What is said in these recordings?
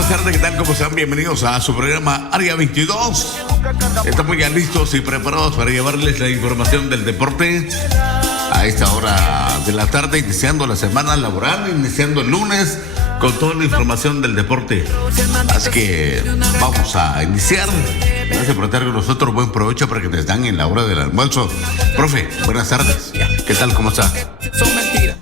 buenas tardes, ¿qué tal? ¿Cómo están? Bienvenidos a su programa Área 22. Estamos ya listos y preparados para llevarles la información del deporte a esta hora de la tarde, iniciando la semana laboral, iniciando el lunes con toda la información del deporte. Así que vamos a iniciar. Gracias por estar con nosotros. Buen provecho para que les dan en la hora del almuerzo. Profe, buenas tardes. ¿Qué tal? ¿Cómo está? Son mentiras.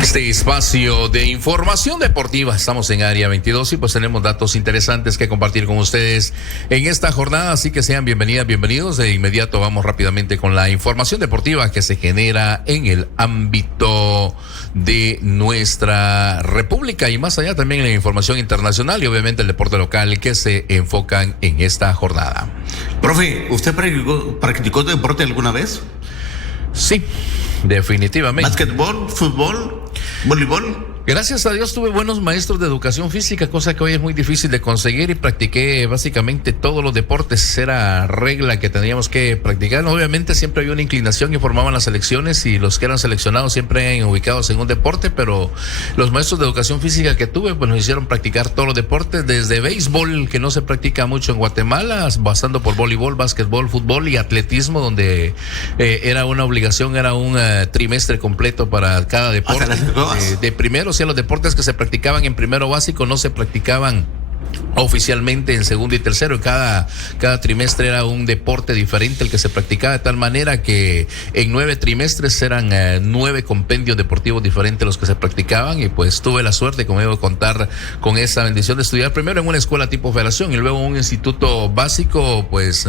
Este espacio de información deportiva, estamos en Área 22 y pues tenemos datos interesantes que compartir con ustedes en esta jornada, así que sean bienvenidas, bienvenidos. De inmediato vamos rápidamente con la información deportiva que se genera en el ámbito de nuestra república y más allá también en la información internacional y obviamente el deporte local que se enfocan en esta jornada. Profe, ¿usted practicó deporte alguna vez? Sí, definitivamente. ¿Básquetbol, fútbol, voleibol? Gracias a Dios tuve buenos maestros de educación física, cosa que hoy es muy difícil de conseguir, y practiqué básicamente todos los deportes. Era regla que teníamos que practicar. Obviamente siempre había una inclinación y formaban las selecciones y los que eran seleccionados siempre eran ubicados en un deporte, pero los maestros de educación física que tuve pues nos hicieron practicar todos los deportes, desde béisbol, que no se practica mucho en Guatemala, pasando por voleibol, básquetbol, fútbol y atletismo, donde era una obligación, era un trimestre completo para cada deporte. De primero, o sea, los deportes que se practicaban en primero básico no se practicaban oficialmente en segundo y tercero. Cada trimestre era un deporte diferente el que se practicaba, de tal manera que en 9 trimestres eran 9 compendios deportivos diferentes los que se practicaban, y pues tuve la suerte, como digo, de contar con esa bendición de estudiar primero en una escuela tipo federación y luego en un instituto básico pues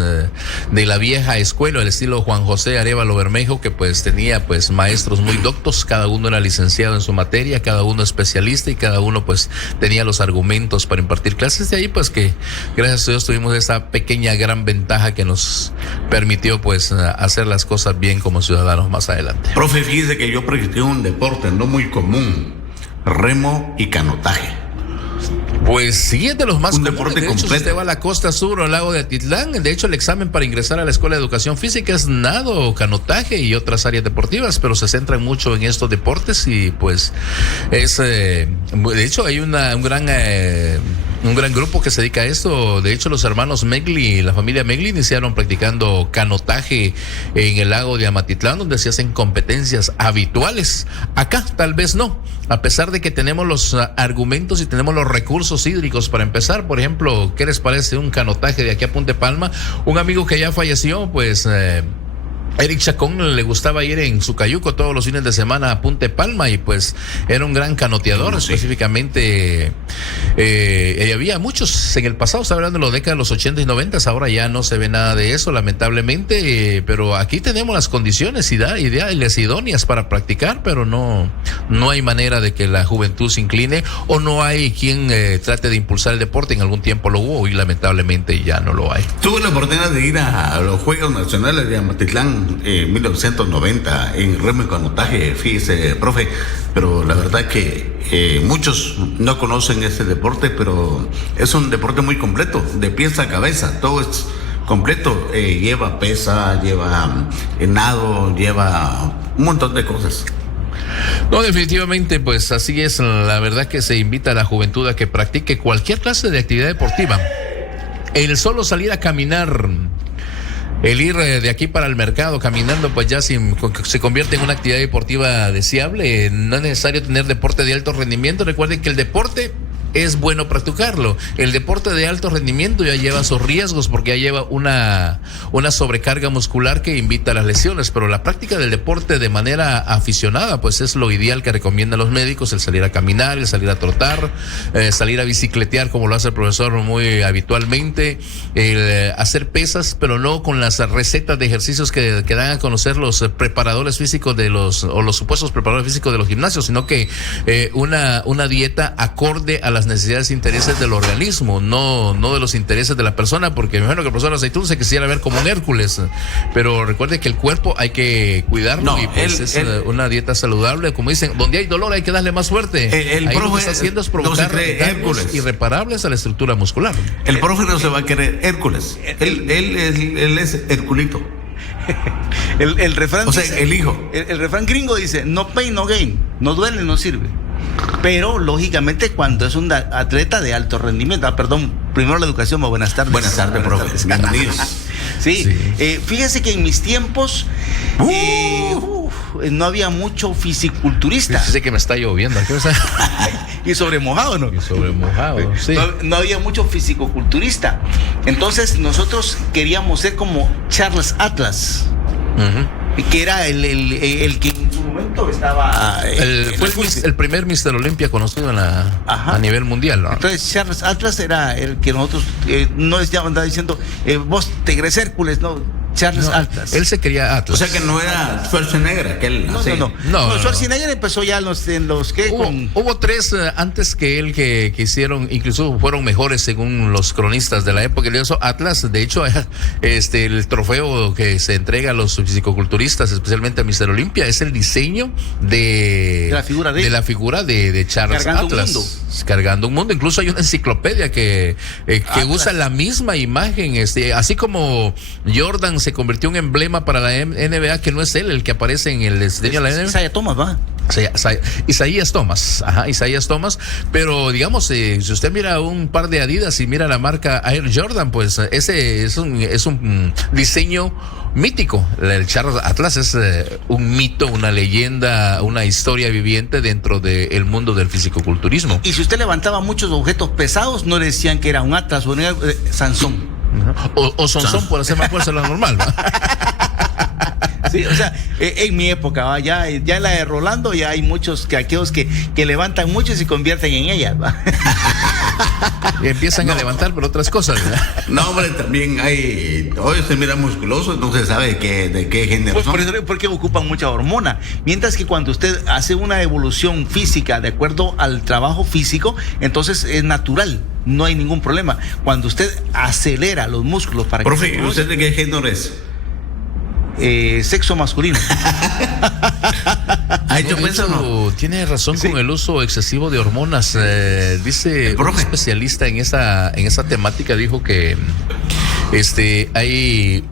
de la vieja escuela, el estilo Juan José Arévalo Bermejo, que pues tenía pues maestros muy doctos, cada uno era licenciado en su materia, cada uno especialista y cada uno pues tenía los argumentos para impartir clases. De ahí pues que gracias a Dios tuvimos esa pequeña gran ventaja que nos permitió pues hacer las cosas bien como ciudadanos más adelante. Profe, fíjese que yo practiqué un deporte no muy común: remo y canotaje. Pues sí, es de los más un comunes. Deporte de hecho, completo. Si usted va a la costa sur o al lago de Atitlán, de hecho el examen para ingresar a la escuela de educación física es nado, canotaje y otras áreas deportivas, pero se centran mucho en estos deportes y pues es de hecho hay un gran grupo que se dedica a esto. De hecho, los hermanos Megli, la familia Megli, iniciaron practicando canotaje en el lago de Amatitlán, donde se hacen competencias habituales. Acá tal vez no, a pesar de que tenemos los argumentos y tenemos los recursos hídricos para empezar. Por ejemplo, ¿qué les parece un canotaje de aquí a Punta Palma? Un amigo que ya falleció, pues Eric Chacón, le gustaba ir en su cayuco todos los fines de semana a Punta Palma y pues era un gran canoteador. Sí. Específicamente había muchos en el pasado, estaba hablando de la década de los 80 y 90, ahora ya no se ve nada de eso lamentablemente, pero aquí tenemos las condiciones ideales, idóneas para practicar, pero no hay manera de que la juventud se incline, o no hay quien trate de impulsar el deporte. En algún tiempo lo hubo y lamentablemente ya no lo hay. Tuve la oportunidad de ir a los Juegos Nacionales de Amatitlán 1990 en remo y canotaje, fíjese, profe, pero la verdad que muchos no conocen ese deporte, pero es un deporte muy completo, de pies a cabeza, todo es completo, lleva pesa, lleva nado, lleva un montón de cosas. No, definitivamente, pues así es. La verdad que se invita a la juventud a que practique cualquier clase de actividad deportiva. El solo salir a caminar, el ir de aquí para el mercado caminando, pues ya se convierte en una actividad deportiva deseable. No es necesario tener deporte de alto rendimiento. Recuerden que el deporte es bueno practicarlo. El deporte de alto rendimiento ya lleva sus riesgos, porque ya lleva una sobrecarga muscular que invita a las lesiones, pero la práctica del deporte de manera aficionada pues es lo ideal que recomiendan los médicos: el salir a caminar, el salir a trotar, salir a bicicletear como lo hace el profesor muy habitualmente, el hacer pesas, pero no con las recetas de ejercicios que dan a conocer los preparadores físicos o los supuestos preparadores físicos de los gimnasios, sino que una dieta acorde a las necesidades e intereses del organismo, no de los intereses de la persona, porque me imagino que el profesor Aceitún se quisiera ver como un Hércules, pero recuerde que el cuerpo hay que cuidarlo, y pues una dieta saludable, como dicen, donde hay dolor hay que darle más fuerte. El ahí profe lo que está haciendo es provocar daños irreparables a la estructura muscular. El profe no se va a querer Hércules, él es Herculito. El refrán, o sea, dice, el hijo. El refrán gringo dice: no pain, no gain. No duele, no sirve. pero lógicamente cuando es un atleta de alto rendimiento. Primero la educación. Buenas tardes. Buenas tardes, profe. Bienvenidos. Sí, fíjese que en mis tiempos no había mucho fisiculturista. Dice que me está lloviendo. Y sobre mojado, ¿no? Y sobre mojado, sí. No había mucho fisicoculturista. Entonces nosotros queríamos ser como Charles Atlas, que era el que en su momento estaba... fue el primer Mr. Olympia conocido a nivel mundial, ¿no? Entonces Charles Atlas era el que nosotros no andaba diciendo vos te crees Hércules, no. Charles Atlas. Él se quería Atlas. O sea que no era Schwarzenegger aquel. No, Schwarzenegger empezó ya en los que hubo tres antes que él que hicieron, incluso fueron mejores según los cronistas de la época. Atlas, de hecho, el trofeo que se entrega a los fisicoculturistas, especialmente a Mr. Olympia, es el diseño de la figura de Charles cargando Atlas. Cargando un mundo. Incluso hay una enciclopedia que usa la misma imagen, así como Jordan se convirtió en emblema para la NBA, que no es él el que aparece en el diseño de la NBA. Isaiah Thomas, ¿va? Isaías Thomas, pero digamos, si usted mira un par de Adidas y mira la marca Air Jordan, pues ese es un diseño mítico. El Charles Atlas es un mito, una leyenda, una historia viviente dentro del mundo del fisicoculturismo. Y si usted levantaba muchos objetos pesados, no le decían que era un Atlas o era Sansón. O Sansón, por hacer más fuerza de lo normal, ¿no? Sí, o sea, en mi época, ya en la de Rolando ya hay muchos aquellos que levantan mucho y se convierten en ellas, ¿va? Y empiezan a levantar por otras cosas, ¿verdad? No, hombre, también hoy se mira musculoso, entonces sabe de qué género pues son. Por eso, porque ocupan mucha hormona. Mientras que cuando usted hace una evolución física de acuerdo al trabajo físico, entonces es natural. No hay ningún problema. Cuando usted acelera los músculos para Profe, que... ¿usted de qué género es? Sexo masculino. Tiene razón con el uso excesivo de hormonas. Dice un especialista en esa temática, dijo que hay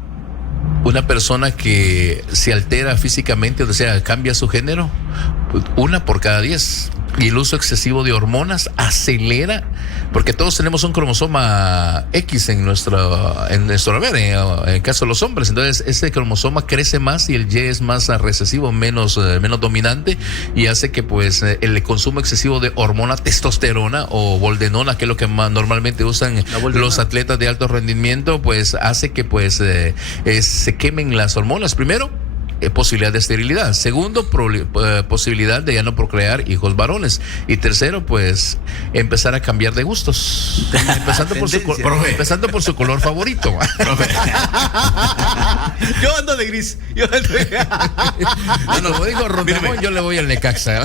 una persona que se altera físicamente, o sea, cambia su género, una por cada 10. Y el uso excesivo de hormonas acelera, porque todos tenemos un cromosoma X en nuestro haber, en el caso de los hombres. Entonces, ese cromosoma crece más y el Y es más recesivo, menos dominante, y hace que pues el consumo excesivo de hormona testosterona o boldenona, que es lo que normalmente usan los atletas de alto rendimiento, pues hace que pues se quemen las hormonas. Primero, posibilidad de esterilidad. Segundo, posibilidad de ya no procrear hijos varones. Y tercero, pues empezar a cambiar de gustos. Empezando por su color favorito. Yo ando de gris. Como dijo Rondamón, yo le voy al Necaxa.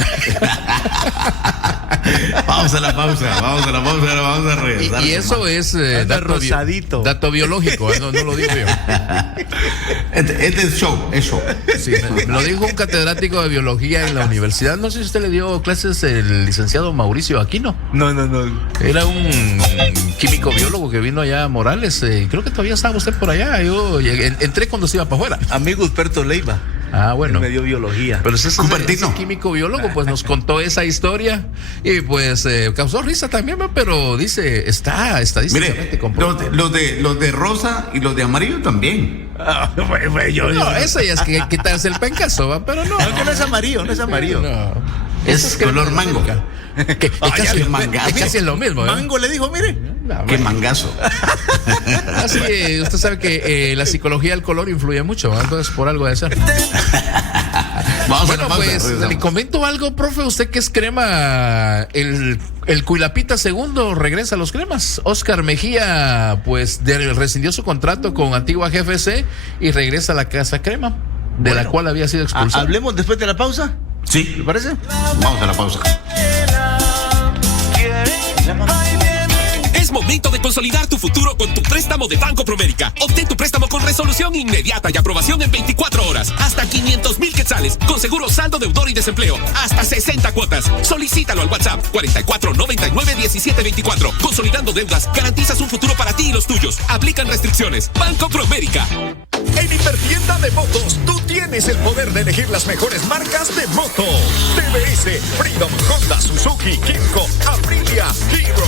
Vamos a la pausa, vamos a regresar. Y eso es dato biológico, no lo digo yo. Este es show. Sí, me lo dijo un catedrático de biología en la universidad. No sé si usted le dio clases el licenciado Mauricio Aquino. No. Era un químico biólogo que vino allá a Morales. Creo que todavía estaba usted por allá. Yo entré cuando se iba para afuera. Amigo Humberto Leiva. Bueno. Él me dio biología. Pero ese químico biólogo pues nos contó esa historia y pues causó risa también, pero dice, está estadísticamente comprobado. Los de rosa y los de amarillo también. Eso ya es que quitarse el pencazo, ¿va? Pero no. No, que no es amarillo. No. Es color mango. Casi es lo mismo. Mango le dijo, mire. Qué mangazo. Así que usted sabe que la psicología del color influye mucho, ¿no? Entonces por algo de ser. Pues le comento algo, profe, usted que es crema, el Cuilapita segundo regresa a los cremas. Oscar Mejía pues rescindió su contrato con Antigua GFC y regresa a la Casa Crema, de la cual había sido expulsado. ¿Hablemos después de la pausa? Sí. ¿Le parece? Vamos a la pausa. Es momento de consolidar tu futuro con tu préstamo de Banco Promérica. Obtén tu préstamo con resolución inmediata y aprobación en 24 horas. Hasta 500,000 quetzales. Con seguro saldo, deudor y desempleo. Hasta 60 cuotas. Solicítalo al WhatsApp 44991724. Consolidando deudas, garantizas un futuro para ti y los tuyos. Aplican restricciones. Banco Promérica. En Hipertienda de Motos, tú tienes el poder de elegir las mejores marcas de moto. TVS, Freedom, Honda, Suzuki, Kymco, Aprilia, Hero.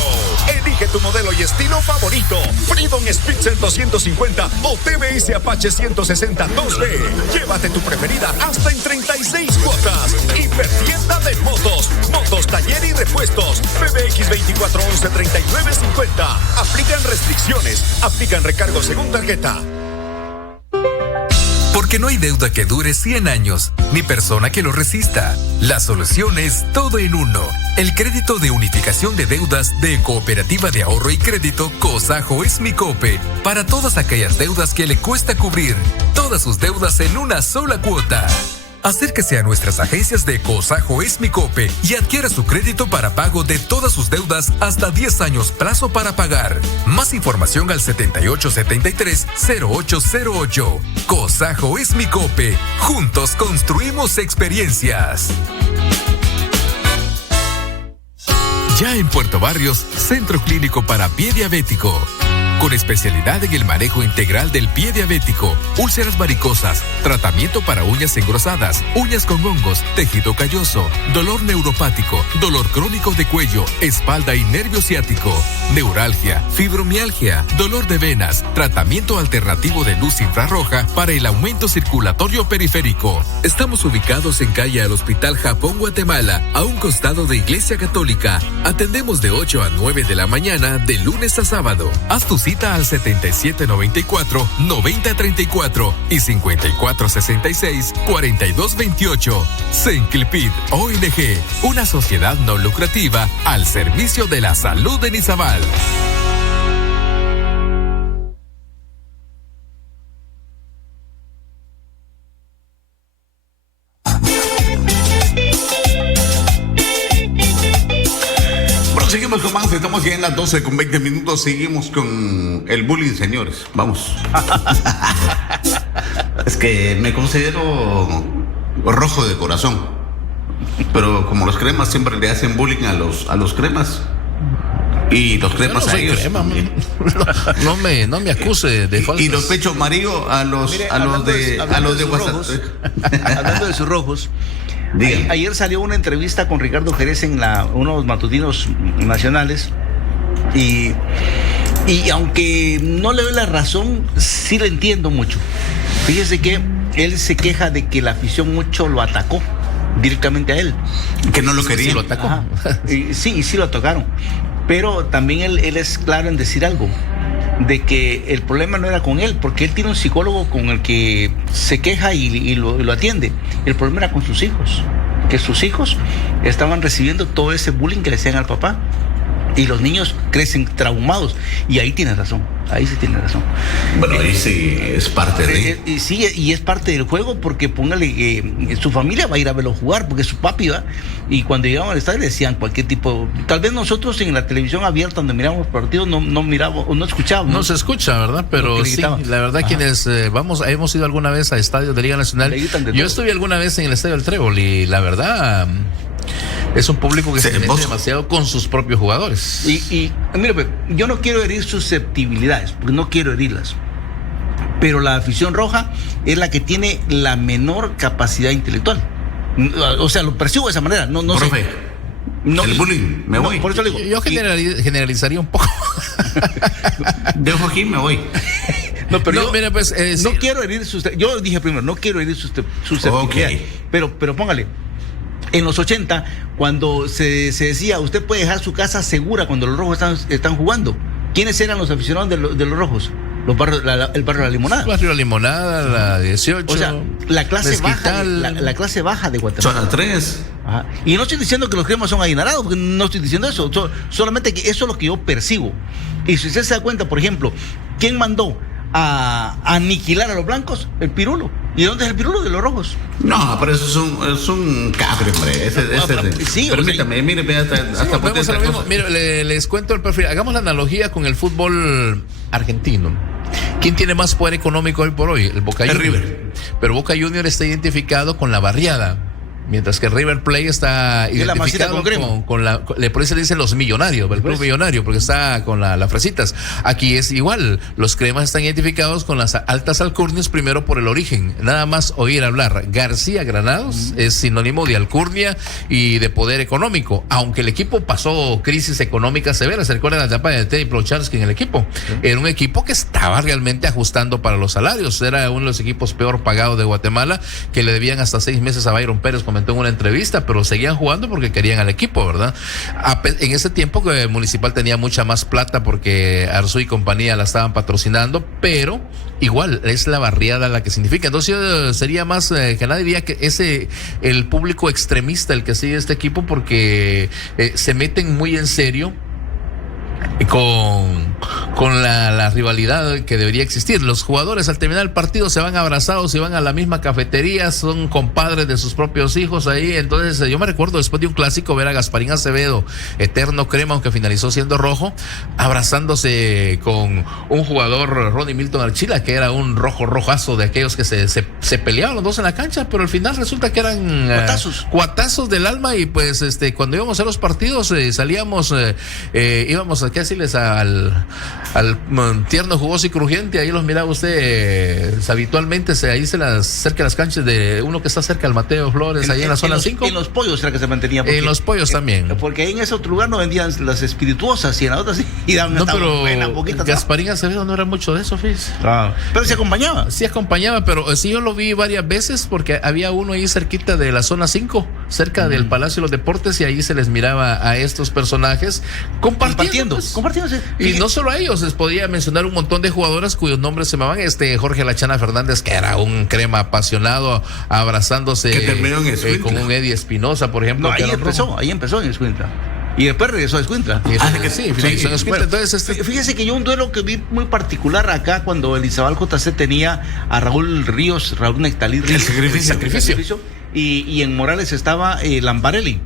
Elige tu modelo y estilo favorito. Freedom Spitzer 250 o TVS Apache 160 2B. Llévate tu preferida hasta en 36 cuotas. Hipertienda de Motos. Motos, taller y repuestos. PBX 2411-3950. Aplican restricciones. Aplican recargos según tarjeta. Porque no hay deuda que dure 100 años, ni persona que lo resista. La solución es todo en uno. El crédito de unificación de deudas de Cooperativa de Ahorro y Crédito COSAJO es mi COPE. Para todas aquellas deudas que le cuesta cubrir. Todas sus deudas en una sola cuota. Acérquese a nuestras agencias de COSAJO es mi COPE y adquiera su crédito para pago de todas sus deudas hasta 10 años plazo para pagar. Más información al 7873-0808. COSAJO es mi COPE. Juntos construimos experiencias. Ya en Puerto Barrios, Centro Clínico para Pie Diabético. Con especialidad en el manejo integral del pie diabético, úlceras varicosas, tratamiento para uñas engrosadas, uñas con hongos, tejido calloso, dolor neuropático, dolor crónico de cuello, espalda y nervio ciático, neuralgia, fibromialgia, dolor de venas, tratamiento alternativo de luz infrarroja para el aumento circulatorio periférico. Estamos ubicados en calle al Hospital Japón, Guatemala, a un costado de Iglesia Católica. Atendemos de 8 a 9 de la mañana, de lunes a sábado. Haz tu cita al 7794-9034 y 5466-4228. Senclipid ONG, una sociedad no lucrativa al servicio de la salud de Izabal. Seguimos con más, estamos ya en las 12:20. Seguimos con el bullying, señores. Vamos. Es que me considero rojo de corazón. Pero como los cremas siempre le hacen bullying a los cremas. Y los cremas a ellos. Crema, no me acuse de faltas. Y los pechos amarillos a los de WhatsApp. Hablando de sus rojos. Ayer salió una entrevista con Ricardo Jerez en unos matutinos nacionales y aunque no le doy la razón, sí le entiendo mucho. Fíjese que él se queja de que la afición mucho lo atacó directamente a él. Que no lo quería. Sí, lo atacó. Sí lo atacaron. Pero también él es claro en decir algo, de que el problema no era con él, porque él tiene un psicólogo con el que se queja y lo atiende. El problema era con sus hijos, que sus hijos estaban recibiendo todo ese bullying que le hacían al papá. Y los niños crecen traumados. Y ahí tiene razón. Ahí sí tiene razón. Bueno, ahí sí es parte de... Sí, y es parte del juego, porque póngale, su familia va a ir a verlo jugar, porque su papi va. Y cuando llegaban al estadio le decían cualquier tipo... Tal vez nosotros en la televisión abierta donde miramos partidos no mirábamos o no escuchábamos. No se escucha, ¿verdad? Pero sí, la verdad, quienes hemos ido alguna vez a estadios de Liga Nacional. Yo estuve alguna vez en el Estadio del Trébol y la verdad... Es un público que se mete demasiado con sus propios jugadores. Y mire, yo no quiero herir susceptibilidades, porque no quiero herirlas. Pero la afición roja es la que tiene la menor capacidad intelectual. O sea, lo percibo de esa manera. No Profe, sé. No, el bullying, me voy. Por eso le digo. Yo generalizaría un poco. Dejo aquí, me voy. No, pero no, mira, pues, no quiero herir susceptibilidades. Yo dije primero, no quiero herir susceptibilidades. Okay. Pero póngale. En los 80, cuando se decía, usted puede dejar su casa segura cuando los rojos están jugando. ¿Quiénes eran los aficionados de los rojos? El barrio de la Limonada. El barrio de la Limonada, la 18. O sea, la clase Mezquital, baja, la clase baja de Guatemala. Zona 3. Ajá. Y no estoy diciendo que los cremas son adinerados, porque no estoy diciendo eso. Solamente que eso es lo que yo percibo. Y si usted se da cuenta, por ejemplo, ¿quién mandó a aniquilar a los blancos? El Pirulo. ¿Y dónde es el pirulo de los rojos? No, pero eso es un cafre, hombre. Sí, permítame, mire, hasta vamos a lo mismo. Mire, les cuento el perfil. Hagamos la analogía con el fútbol argentino. ¿Quién tiene más poder económico hoy por hoy? El Boca Juniors. River. Pero Boca Juniors está identificado con la barriada, mientras que River Plate está identificado por eso le dicen los millonarios, el club millonario, porque está con las fresitas. Aquí es igual, los cremas están identificados con las altas alcurnias, primero por el origen. Nada más oír hablar García Granados es sinónimo de alcurnia y de poder económico, aunque el equipo pasó crisis económica severa. ¿Se recuerda la etapa de Teddy Procharski en el equipo? Era un equipo que estaba realmente ajustando para los salarios, era uno de los equipos peor pagados de Guatemala, que le debían hasta 6 meses a Byron Pérez, comentó en una entrevista, pero seguían jugando porque querían al equipo, ¿verdad? En ese tiempo que Municipal tenía mucha más plata porque Arzú y compañía la estaban patrocinando, pero igual es la barriada la que significa. Entonces sería más que nada diría que el público extremista el que sigue este equipo, porque se meten muy en serio con la rivalidad que debería existir. Los jugadores al terminar el partido se van abrazados y van a la misma cafetería, son compadres de sus propios hijos ahí. Entonces yo me recuerdo después de un clásico ver a Gasparín Acevedo, eterno crema, aunque finalizó siendo rojo, abrazándose con un jugador, Ronnie Milton Archila, que era un rojazo de aquellos que se peleaban los dos en la cancha, pero al final resulta que eran cuatazos del alma. Y pues cuando íbamos a los partidos salíamos, íbamos a ¿qué decirles? Al tierno, jugoso y crujiente. Ahí los miraba usted habitualmente, ahí cerca de las canchas de uno que está cerca del Mateo Flores, ahí en la zona 5. En los pollos era que se mantenía. En los pollos también. Porque ahí en ese otro lugar no vendían las espirituosas y en la otra sí. Y daban pero Gasparín Acevedo no era mucho de eso, fíjese. Pero se acompañaba. Sí acompañaba, pero sí yo lo vi varias veces porque había uno ahí cerquita de la zona 5, cerca del Palacio de los Deportes, y ahí se les miraba a estos personajes compartiendo. Y no solo a ellos, les podía mencionar un montón de jugadoras cuyos nombres se me van. Jorge Lachana Fernández, que era un crema apasionado, abrazándose con un Eddie Espinosa, por ejemplo. No, ahí empezó en Escuintla. Y después regresó a Escuintla. Entonces, fíjese que yo un duelo que vi muy particular acá cuando Elizabal JC tenía a Raúl Nectalí Ríos. El sacrificio. Y en Morales estaba Lamparelli.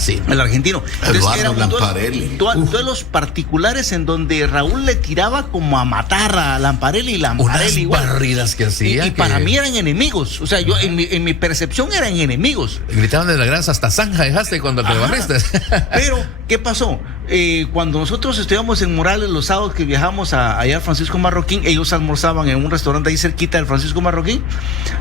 Sí. El argentino. Entonces era Lamparelli. Duelos particulares en donde Raúl le tiraba como a matar a Lamparelli y Lamparelli unas barridas que hacía. Y para mí eran enemigos. O sea, yo en mi percepción eran enemigos. Gritaban de la grasa, hasta zanja dejaste cuando te barriste. Pero, ¿qué pasó? Cuando nosotros estudiamos en Morales los sábados que viajamos allá al Francisco Marroquín, ellos almorzaban en un restaurante ahí cerquita del Francisco Marroquín,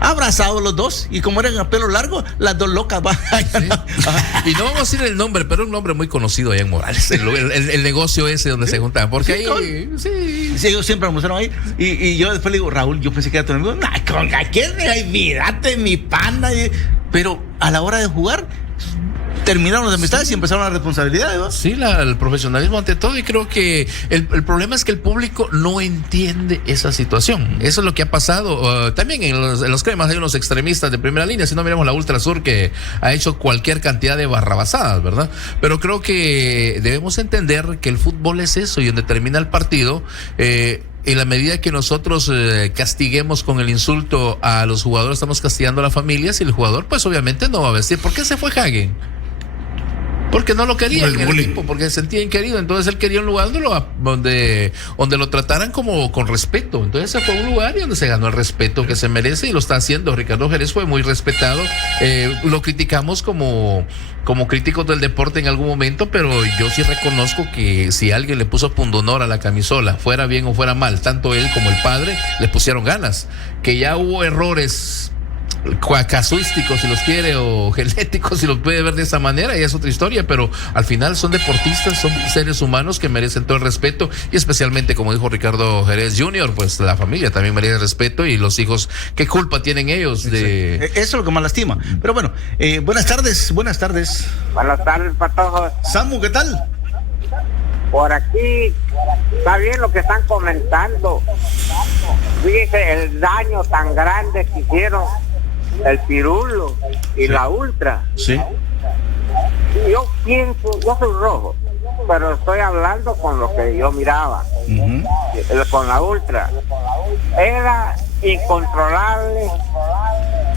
abrazados los dos, y como eran a pelo largo, las dos locas van allá. Sí. Y no vamos a decir el nombre, pero un nombre muy conocido allá en Morales, el negocio ese donde se juntaban, porque ahí sí, ellos siempre almorzaron ahí, y yo después le digo, Raúl, yo pensé que era tu amigo. No, con aquel, olvídate, mi panda. Pero a la hora de jugar terminaron las amistades y empezaron las responsabilidades, ¿no? Sí, el profesionalismo ante todo, y creo que el problema es que el público no entiende esa situación. Eso es lo que ha pasado. También en los cremas hay unos extremistas de primera línea, si no miramos la Ultra Sur, que ha hecho cualquier cantidad de barrabasadas, ¿verdad? Pero creo que debemos entender que el fútbol es eso, y donde termina el partido, en la medida que nosotros castiguemos con el insulto a los jugadores, estamos castigando a las familias, y el jugador pues obviamente no va a vestir. ¿Por qué se fue Hagen? Porque no lo quería en el equipo, porque se sentía inquerido. Entonces él quería un lugar donde lo trataran como con respeto. Entonces ese fue un lugar y donde se ganó el respeto que se merece, y lo está haciendo. Ricardo Jerez fue muy respetado. Lo criticamos como críticos del deporte en algún momento, pero yo sí reconozco que si alguien le puso pundonor a la camisola, fuera bien o fuera mal, tanto él como el padre le pusieron ganas. Que ya hubo errores casuísticos, si los quiere, o genéticos, si los puede ver de esa manera, y es otra historia, pero al final son deportistas, son seres humanos que merecen todo el respeto, y especialmente, como dijo Ricardo Jerez Jr., pues la familia también merece respeto, y los hijos, ¿qué culpa tienen ellos de...? Eso es lo que más lastima. Pero bueno, buenas tardes. Buenas tardes, Patojos. Samu, ¿qué tal? Por aquí está bien lo que están comentando. Fíjese el daño tan grande que hicieron el Pirulo y la Ultra. Sí. Yo pienso, yo soy rojo, pero estoy hablando con lo que yo miraba. Con la Ultra era incontrolable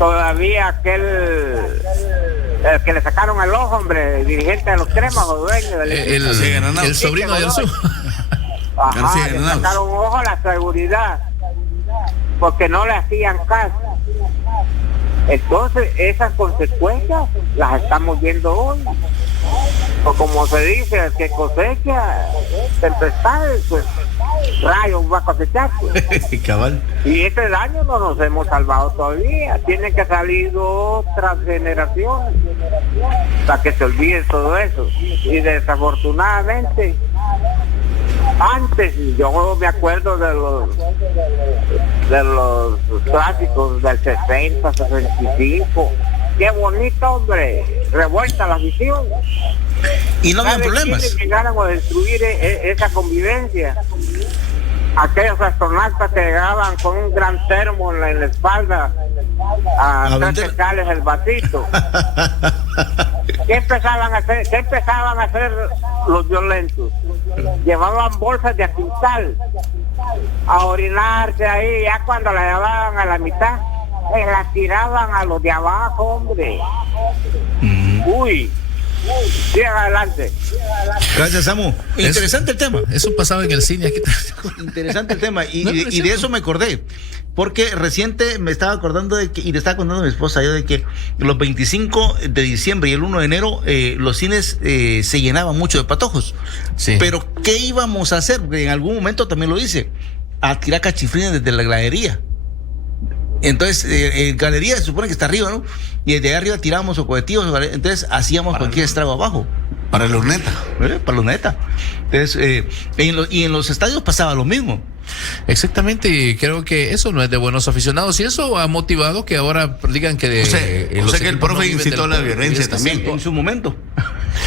todavía el que le sacaron el ojo, hombre, dirigente de los Cremas o dueño del el sobrino del sur. Ajá, le sacaron ojo a la seguridad porque no le hacían caso. Entonces esas consecuencias las estamos viendo hoy. O como se dice, el que cosecha tempestades, pues rayos va a cosechar, pues. Cabal. Y este daño no nos hemos salvado todavía. Tienen que salir otras generaciones para que se olvide todo eso. Y desafortunadamente, antes, yo me acuerdo de los clásicos del 60, 65. Qué bonito, hombre. Revuelta la visión. Y no había problemas. Que llegaran a destruir esa convivencia. Aquellos astronautas que llegaban con un gran termo en la espalda a sacarles el vasito. ¿Qué empezaban a hacer los violentos? Llevaban bolsas de cristal a orinarse ahí. Ya cuando la llevaban a la mitad, la tiraban a los de abajo, hombre. Uy. Sigan adelante. Gracias, Samu. Interesante el tema. Eso pasaba en el cine aquí. Interesante el tema. Y de eso me acordé. Porque reciente me estaba acordando y le estaba contando a mi esposa yo de que los 25 de diciembre y el 1 de enero los cines se llenaban mucho de patojos. Sí. Pero ¿qué íbamos a hacer? Porque en algún momento también lo hice. A tirar cachifrines desde la gradería. Entonces, en galería se supone que está arriba, ¿no? Y desde arriba tiramos o cohetíos, entonces hacíamos cualquier estrago abajo. Para los netas. Para los netas. Entonces, y en los estadios pasaba lo mismo. Exactamente, y creo que eso no es de buenos aficionados y eso ha motivado que ahora digan que o sea que el profe incitó la violencia también. En su momento.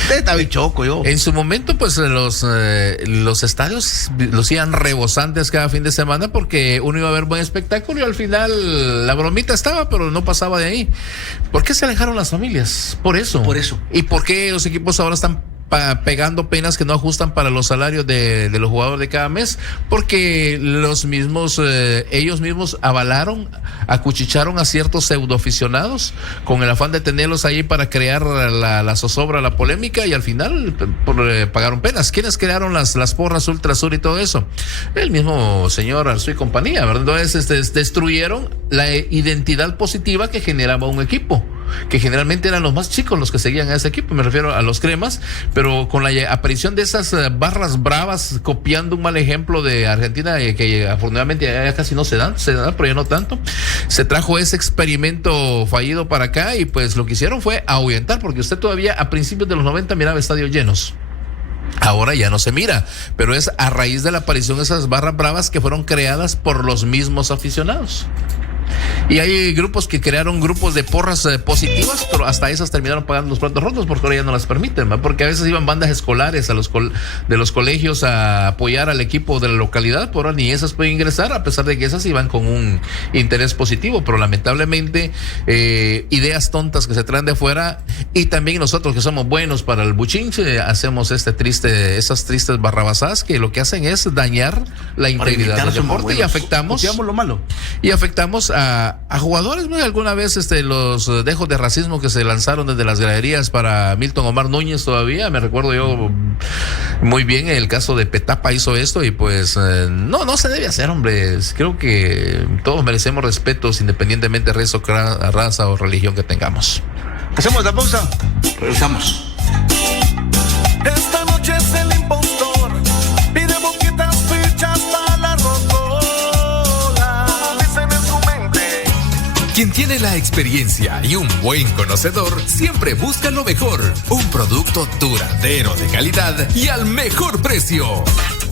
Está bichoco yo. En su momento, pues los estadios lucían rebosantes cada fin de semana porque uno iba a ver buen espectáculo y al final la bromita estaba, pero no pasaba de ahí. ¿Por qué se alejaron las familias? Por eso. ¿Y por qué los equipos ahora están pegando penas que no ajustan para los salarios de los jugadores de cada mes? Porque los mismos ellos mismos acuchicharon a ciertos pseudoaficionados con el afán de tenerlos ahí para crear la zozobra, la polémica, y al final pagaron penas. ¿Quiénes crearon las porras Ultrasur y todo eso? El mismo señor Arzu y compañía, ¿verdad? Entonces destruyeron la identidad positiva que generaba un equipo, que generalmente eran los más chicos los que seguían a ese equipo, me refiero a los Cremas, pero con la aparición de esas barras bravas copiando un mal ejemplo de Argentina, que afortunadamente ya casi no se dan, pero ya no tanto, se trajo ese experimento fallido para acá y pues lo que hicieron fue ahuyentar, porque usted todavía a principios de los 90 miraba estadios llenos. Ahora ya no se mira, pero es a raíz de la aparición de esas barras bravas que fueron creadas por los mismos aficionados. Y hay grupos que crearon grupos de porras positivas, pero hasta esas terminaron pagando los platos rotos porque ahora ya no las permiten, ¿verdad? Porque a veces iban bandas escolares de los colegios a apoyar al equipo de la localidad, pero ahora ni esas pueden ingresar, a pesar de que esas iban con un interés positivo, pero lamentablemente ideas tontas que se traen de afuera, y también nosotros que somos buenos para el buchinche hacemos esas tristes barrabasadas que lo que hacen es dañar la integridad del deporte, y afectamos lo malo. Y afectamos a jugadores, ¿no? Alguna vez los dejos de racismo que se lanzaron desde las graderías para Milton Omar Núñez todavía, me recuerdo yo muy bien el caso de Petapa hizo esto y pues no se debe hacer, hombre. Creo que todos merecemos respetos independientemente de raza o religión que tengamos. Hacemos la pausa. Regresamos. Esta noche es el impostor, pide poquitas fichas para la rocola, dicen en su mente. Quien tiene la experiencia y un buen conocedor siempre busca lo mejor, un producto duradero de calidad y al mejor precio.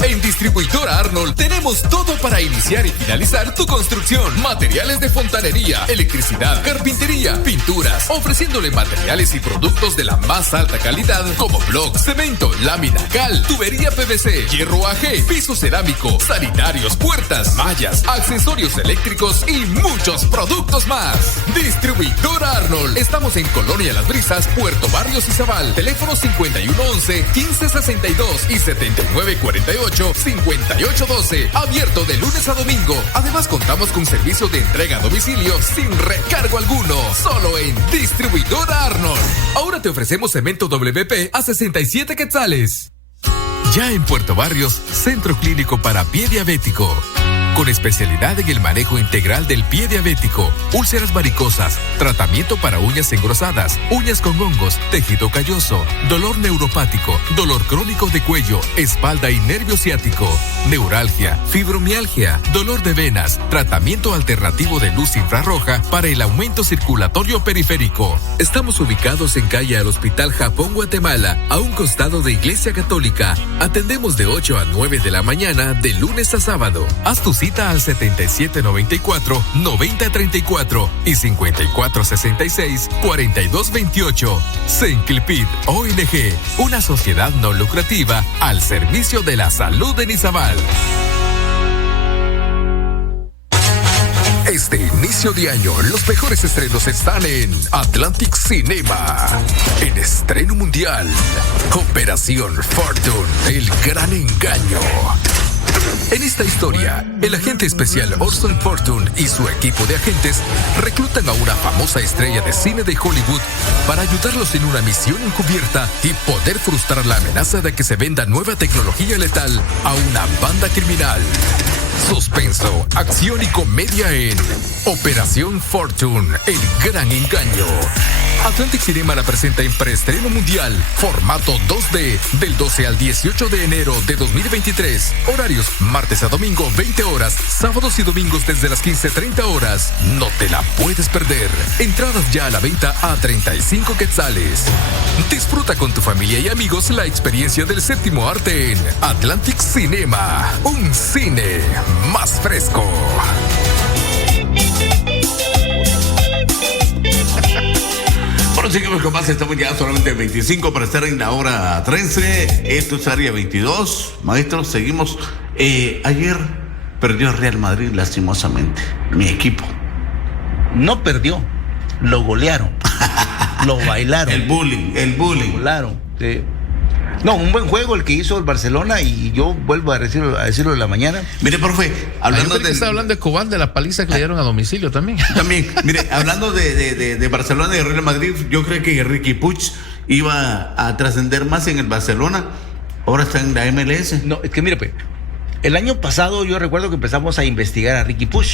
En Distribuidora Arnold tenemos todo para iniciar y finalizar tu construcción. Materiales de fontanería, electricidad, carpintería, pinturas, ofreciéndole materiales y productos de la más alta calidad como bloc, cemento, lámina, cal, tubería PVC, hierro AG, piso cerámico, sanitarios, puertas, mallas, accesorios eléctricos y muchos productos más. Distribuidora Arnold. Estamos en Colonia Las Brisas, Puerto Barrios y Zabal. Teléfono 5111-1562 y 7948. 478-5812. Abierto de lunes a domingo. Además, contamos con servicio de entrega a domicilio sin recargo alguno. Solo en Distribuidora Arnold. Ahora te ofrecemos cemento WP a 67 quetzales. Ya en Puerto Barrios, Centro Clínico para Pie Diabético. Con especialidad en el manejo integral del pie diabético, úlceras varicosas, tratamiento para uñas engrosadas, uñas con hongos, tejido calloso, dolor neuropático, dolor crónico de cuello, espalda y nervio ciático, neuralgia, fibromialgia, dolor de venas, tratamiento alternativo de luz infrarroja para el aumento circulatorio periférico. Estamos ubicados en calle al Hospital Japón Guatemala, a un costado de Iglesia Católica. Atendemos de 8 a 9 de la mañana, de lunes a sábado. Haz tu cita al 7794-9034 y 5466-4228. Senclipid ONG, una sociedad no lucrativa al servicio de la salud en Izabal. Este inicio de año, los mejores estrenos están en Atlantic Cinema. En estreno mundial, Operación Fortune, el gran engaño. En esta historia, el agente especial Orson Fortune y su equipo de agentes reclutan a una famosa estrella de cine de Hollywood para ayudarlos en una misión encubierta y poder frustrar la amenaza de que se venda nueva tecnología letal a una banda criminal. Suspenso, acción y comedia en Operación Fortune, el gran engaño. Atlantic Cinema la presenta en preestreno mundial, formato 2D, del 12 al 18 de enero de 2023. Horarios martes a domingo 20 horas, sábados y domingos desde las 15:30 horas. No te la puedes perder. Entradas ya a la venta a 35 quetzales. Disfruta con tu familia y amigos la experiencia del séptimo arte en Atlantic Cinema, un cine más fresco. Bueno, seguimos con más. Estamos ya solamente 25 para estar en la hora 13. Esto es área 22. Maestros, seguimos. Ayer perdió el Real Madrid lastimosamente. Mi equipo. No perdió, lo golearon. Lo bailaron. El bullying. Lo volaron. Sí. No, un buen juego el que hizo el Barcelona, y yo vuelvo a decirlo de la mañana. Mire, profe, hablando de... Está hablando de Cobán, de la paliza que le dieron a domicilio también. También, mire, hablando de Barcelona y de Real Madrid, yo creo que Riqui Puig iba a trascender más en el Barcelona. Ahora está en la MLS. No, es que mire, pues, el año pasado yo recuerdo que empezamos a investigar a Riqui Puig.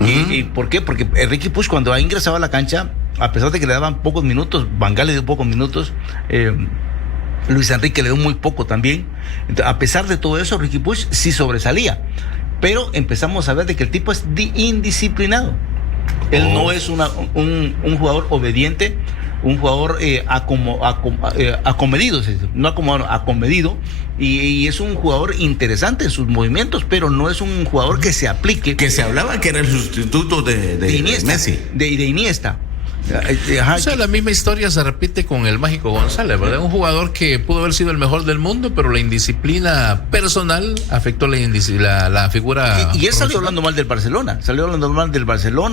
¿Y por qué? Porque Riqui Puig, cuando ha ingresado a la cancha, a pesar de que le daban pocos minutos, Van Gaal le dio pocos minutos, Luis Enrique le dio muy poco también. Entonces, a pesar de todo eso, Riqui Puig sí sobresalía. Pero empezamos a ver de que el tipo es indisciplinado. Él no es un jugador obediente, un jugador acomedido, no acomodado, acomedido. Y es un jugador interesante en sus movimientos, pero no es un jugador que se aplique. Que se hablaba que era el sustituto de Iniesta, Messi. De Iniesta. O sea, la misma historia se repite con el Mágico González, ¿verdad? Un jugador que pudo haber sido el mejor del mundo, pero la indisciplina personal afectó la figura. Y él salió hablando mal del Barcelona,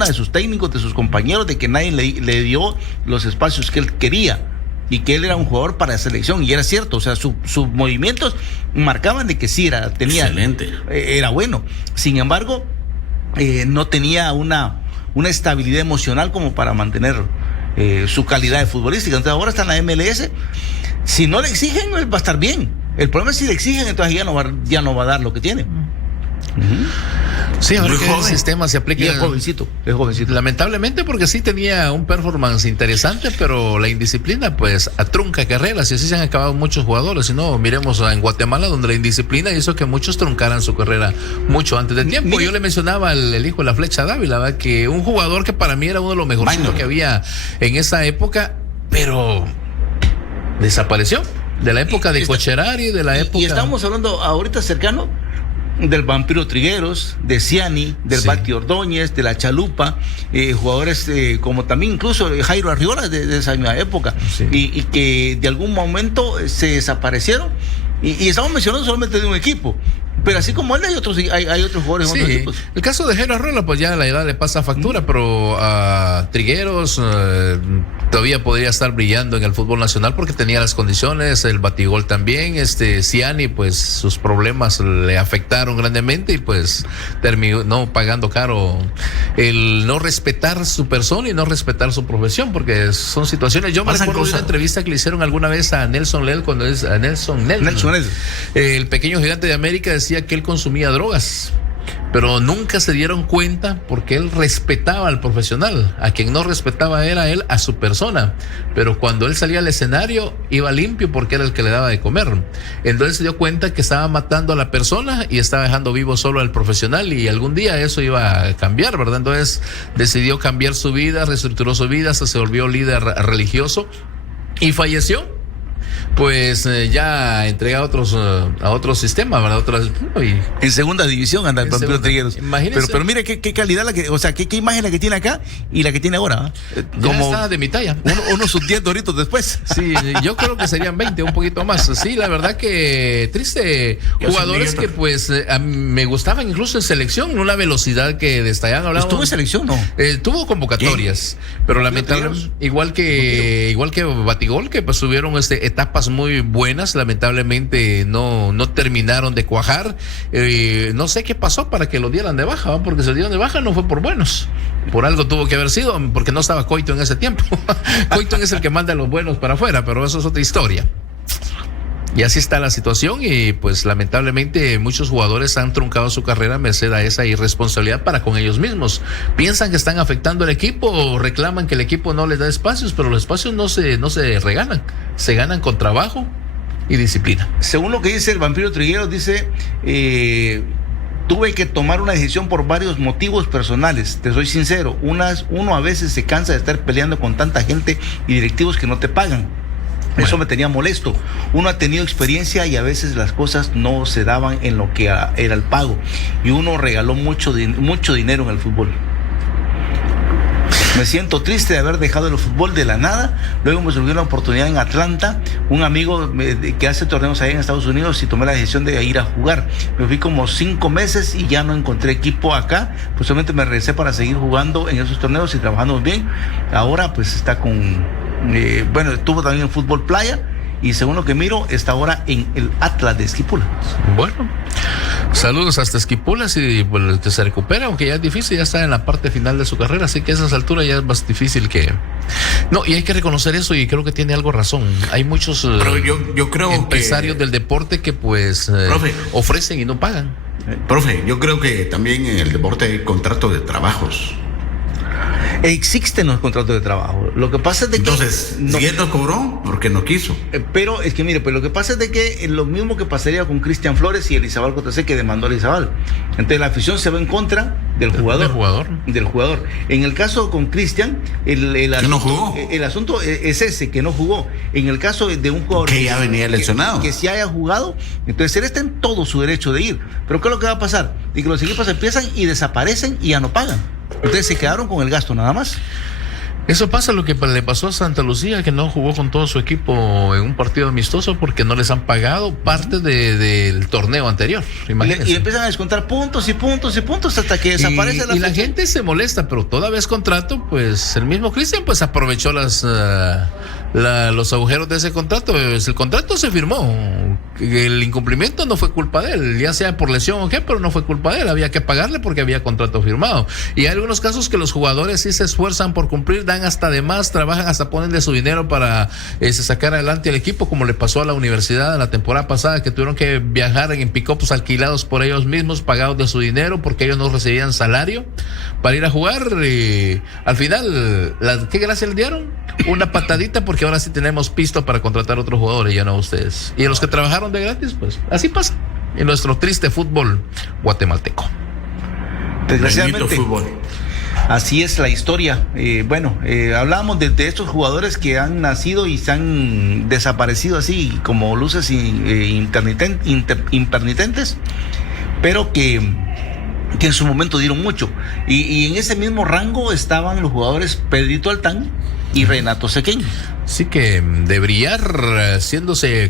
de sus técnicos, de sus compañeros, de que nadie le dio los espacios que él quería y que él era un jugador para la selección, y era cierto. O sea, sus movimientos marcaban de que sí tenía excelente, era bueno. Sin embargo, no tenía una estabilidad emocional como para mantener su calidad de futbolística. Entonces ahora está en la MLS. Si no le exigen, él va a estar bien. El problema es si le exigen, entonces ya no va a dar lo que tiene. Sí, ahora que el sistema se aplica. Y es jovencito. Lamentablemente, porque sí tenía un performance interesante, pero la indisciplina pues atrunca carreras, y así se han acabado muchos jugadores. Si no, miremos en Guatemala, donde la indisciplina hizo que muchos truncaran su carrera mucho antes del tiempo. Yo le mencionaba el hijo de la Flecha Dávila, ¿verdad? Que un jugador que para mí era uno de los mejores que había en esa época, pero desapareció de la época de Cocherari, de la época. Y estamos hablando ahorita cercano del Vampiro Trigueros, de Ciani, del Bati Ordóñez, de la Chalupa, jugadores como también incluso Jairo Arriola de esa misma época, y que de algún momento se desaparecieron, y estamos mencionando solamente de un equipo. Pero así como él hay otros jugadores en otros equipos. El caso de Jairo Arriola, pues ya la edad le pasa factura, pero a Trigueros, todavía podría estar brillando en el fútbol nacional porque tenía las condiciones, el batigol también. Ciani, pues sus problemas le afectaron grandemente y pues terminó pagando caro el no respetar su persona y no respetar su profesión, porque son situaciones. Yo me recuerdo de una entrevista que le hicieron alguna vez a Nelson Nel, Nelson Nel. El pequeño gigante de América decía que él consumía drogas, pero nunca se dieron cuenta porque él respetaba al profesional. A quien no respetaba era él, a su persona. Pero cuando él salía al escenario, iba limpio porque era el que le daba de comer. Entonces se dio cuenta que estaba matando a la persona y estaba dejando vivo solo al profesional, y algún día eso iba a cambiar, ¿verdad? Entonces decidió cambiar su vida, reestructuró su vida, hasta se volvió líder religioso y falleció. Pues ya entrega a otros sistemas, ¿verdad? En segunda división anda el Vampiro Trigueros. Imagínense. Pero mire qué calidad qué imagen la que tiene acá y la que tiene ahora. Como está de mi talla. Unos sus 10 doritos después. Sí, yo creo que serían 20, un poquito más. Sí, la verdad que triste. Jugadores que pues me gustaban incluso en selección, una velocidad que destallaban. ¿Estuvo en selección, no? Tuvo convocatorias, pero lamentablemente, igual que Batigol, que pues tuvieron etapas muy buenas, lamentablemente no terminaron de cuajar. No sé qué pasó para que lo dieran de baja, ¿no? Porque se dieron de baja no fue por buenos, por algo tuvo que haber sido, porque no estaba Coito en ese tiempo. Coito es el que manda a los buenos para afuera, pero eso es otra historia. Y así está la situación, y pues lamentablemente muchos jugadores han truncado su carrera a merced a esa irresponsabilidad para con ellos mismos. Piensan que están afectando al equipo o reclaman que el equipo no les da espacios, pero los espacios no se regalan, se ganan con trabajo y disciplina. Según lo que dice el Vampiro Trigueros, dice: tuve que tomar una decisión por varios motivos personales, te soy sincero. Uno a veces se cansa de estar peleando con tanta gente y directivos que no te pagan. Eso me tenía molesto. Uno ha tenido experiencia y a veces las cosas no se daban en lo que era el pago. Y uno regaló mucho dinero en el fútbol. Me siento triste de haber dejado el fútbol de la nada. Luego me surgió una oportunidad en Atlanta. Un amigo que hace torneos allá en Estados Unidos, y tomé la decisión de ir a jugar. Me fui como 5 meses y ya no encontré equipo acá. Pues solamente me regresé para seguir jugando en esos torneos y trabajando bien. Ahora pues está con... estuvo también en fútbol playa, y según lo que miro está ahora en el Atlas de Esquipulas. Bueno, saludos hasta Esquipulas, y pues, que se recupera, aunque ya es difícil, ya está en la parte final de su carrera, así que a esas alturas ya es más difícil que... No, y hay que reconocer eso, y creo que tiene algo razón. Hay muchos pero yo creo empresarios del deporte que pues ofrecen y no pagan. Profe, yo creo que también en el deporte hay contratos de trabajos. Existen los contratos de trabajo. Lo que pasa es de que... Entonces, si él no cobró, porque no quiso. Pero es que mire, lo que pasa es de que lo mismo que pasaría con Cristian Flores y Elizabal Cotasé, que demandó a Elizabal. Entonces la afición se va en contra del jugador. En el caso con Cristian, el asunto es ese, que no jugó. En el caso de un jugador que ya venía lesionado, que sí haya jugado, entonces él está en todo su derecho de ir. Pero ¿qué es lo que va a pasar? Y que los equipos empiezan y desaparecen y ya no pagan. Entonces se quedaron con el gasto nada más. Eso pasa lo que le pasó a Santa Lucía, que no jugó con todo su equipo en un partido amistoso porque no les han pagado parte del torneo anterior. Y empiezan a descontar puntos y puntos y puntos hasta que desaparece y la gente se molesta, pero toda vez contrato, pues el mismo Cristian pues aprovechó los agujeros de ese contrato. El contrato se firmó, el incumplimiento no fue culpa de él, ya sea por lesión o qué, pero no fue culpa de él, había que pagarle porque había contrato firmado. Y hay algunos casos que los jugadores sí se esfuerzan por cumplir, dan hasta de más, trabajan, hasta ponen de su dinero para sacar adelante al equipo, como le pasó a la universidad la temporada pasada, que tuvieron que viajar en pick-ups alquilados por ellos mismos, pagados de su dinero, porque ellos no recibían salario para ir a jugar. Y al final, ¿qué gracia le dieron? Una patadita, porque ahora sí tenemos pisto para contratar otros jugadores, ya no ustedes. Y a los que trabajaron de gratis, pues así pasa en nuestro triste fútbol guatemalteco. Desgraciadamente, fútbol. Así es la historia. Hablábamos de estos jugadores que han nacido y se han desaparecido así como luces internitentes, pero que en su momento dieron mucho. Y en ese mismo rango estaban los jugadores Pedrito Altán y Renato Sequeño. Sí que de brillar,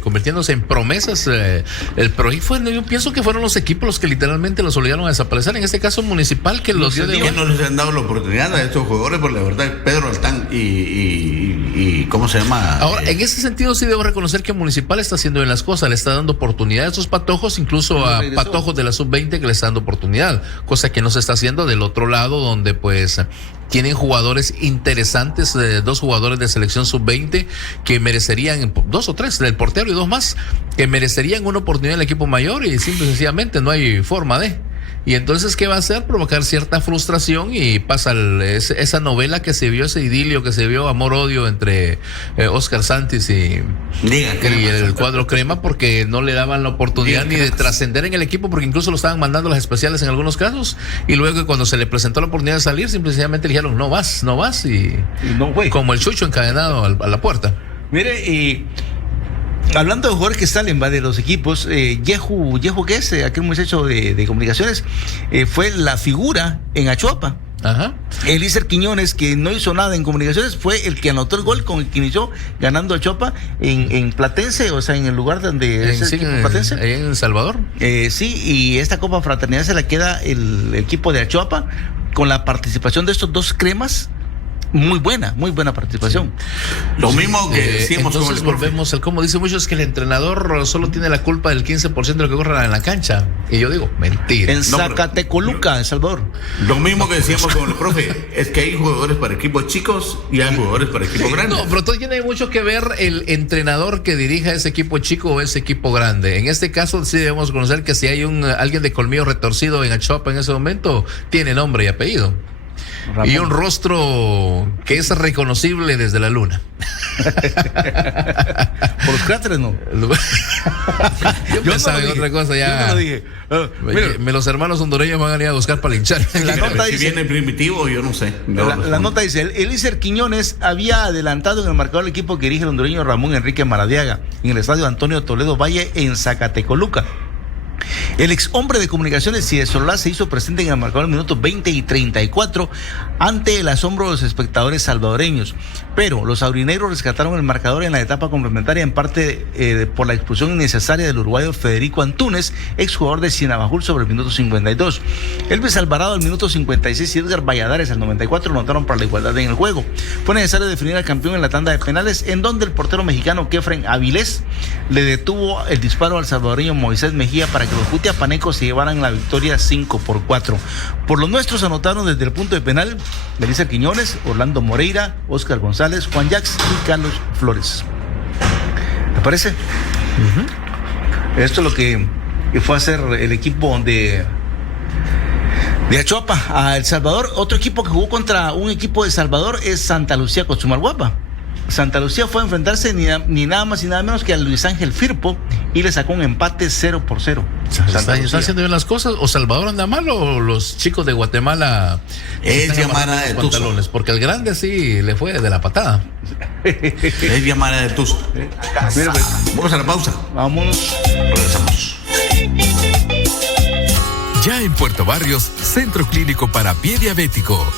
convirtiéndose en promesas, el proyecto yo pienso que fueron los equipos los que literalmente los obligaron a desaparecer. En este caso Municipal, que los dio de que no les han dado la oportunidad a estos jugadores, por la verdad, Pedro Altán y ¿cómo se llama? Ahora, en ese sentido sí debo reconocer que Municipal está haciendo bien las cosas, le está dando oportunidad a estos patojos, incluso a patojos de la sub-20 que le está dando oportunidad, cosa que no se está haciendo del otro lado, donde pues tienen jugadores interesantes, 2 jugadores de selección sub-20 que merecerían, 2 o 3, el portero y 2 más, que merecerían una oportunidad en el equipo mayor y simple y sencillamente no hay forma de. Y entonces, ¿qué va a hacer? Provocar cierta frustración y pasa esa novela que se vio, ese idilio que se vio, amor-odio entre Oscar Santis y el cuadro crema, porque no le daban la oportunidad ni de trascender en el equipo, porque incluso lo estaban mandando a las especiales en algunos casos, y luego cuando se le presentó la oportunidad de salir, simplemente le dijeron, no vas, y no fue. Como el chucho encadenado a la puerta. Mire, hablando de jugadores que salen de los equipos, Yehu que es aquel muchacho de comunicaciones, fue la figura en Achuapa. Ajá. Elícer Quiñones, que no hizo nada en comunicaciones, fue el que anotó el gol con el que inició ganando Achuapa en Platense, o sea, en el lugar donde es el equipo Platense. En Salvador. Sí, y esta Copa Fraternidad se la queda el equipo de Achuapa con la participación de estos 2 cremas. Muy buena participación. Sí. Lo mismo que decíamos. Entonces volvemos al como dice muchos, que el entrenador solo tiene la culpa del 15% de lo que ocurre en la cancha. Y yo digo, mentira. En Zacatecoluca, El Salvador. Lo mismo que decíamos con el profe, es que hay jugadores para equipos chicos y hay jugadores para equipos grandes. No, pero todo tiene mucho que ver el entrenador que dirija ese equipo chico o ese equipo grande. En este caso sí debemos conocer que si hay alguien de colmillo retorcido en Achuapa en ese momento, tiene nombre y apellido. Ramón. Y un rostro que es reconocible desde la luna. Por los cráteres, ¿no? Yo pensaba en otra cosa ya. Yo no lo dije. Los hermanos hondureños van a ir a buscar para linchar. La nota si dice, viene primitivo, yo no sé. La nota dice, Elícer Quiñones había adelantado en el marcador el equipo que dirige el hondureño Ramón Enrique Maradiaga en el estadio Antonio Toledo Valle en Zacatecoluca. El ex hombre de comunicaciones y de Solá se hizo presente en el marcador en minutos 20 y 34 ante el asombro de los espectadores salvadoreños. Pero los aurinegros rescataron el marcador en la etapa complementaria, en parte por la expulsión innecesaria del uruguayo Federico Antúnez, exjugador de Cienabajul, sobre el minuto 52. Elvis Alvarado al minuto 56 y Edgar Valladares al 94 anotaron para la igualdad en el juego. Fue necesario definir al campeón en la tanda de penales, en donde el portero mexicano Kefren Avilés le detuvo el disparo al salvadoreño Moisés Mejía para que los Panecos se llevaran la victoria 5-4. Por los nuestros anotaron desde el punto de penal Elícer Quiñones, Orlando Moreira, Oscar González, Juan Jacks y Carlos Flores. ¿Te parece? Uh-huh. Esto es lo que fue a hacer el equipo de Achuapa a El Salvador. Otro equipo que jugó contra un equipo de Salvador es Santa Lucía Cochumalguapa. Santa Lucía fue a enfrentarse ni nada más ni nada menos que a Luis Ángel Firpo y le sacó un empate 0-0. ¿Están haciendo bien las cosas? ¿O Salvador anda mal o los chicos de Guatemala es llamada de pantalones? Porque al grande sí le fue de la patada. Es llamada de Tuzo. Mira, pues, vamos a la pausa. Vamos. Regresamos. Ya en Puerto Barrios, Centro Clínico para Pie Diabético.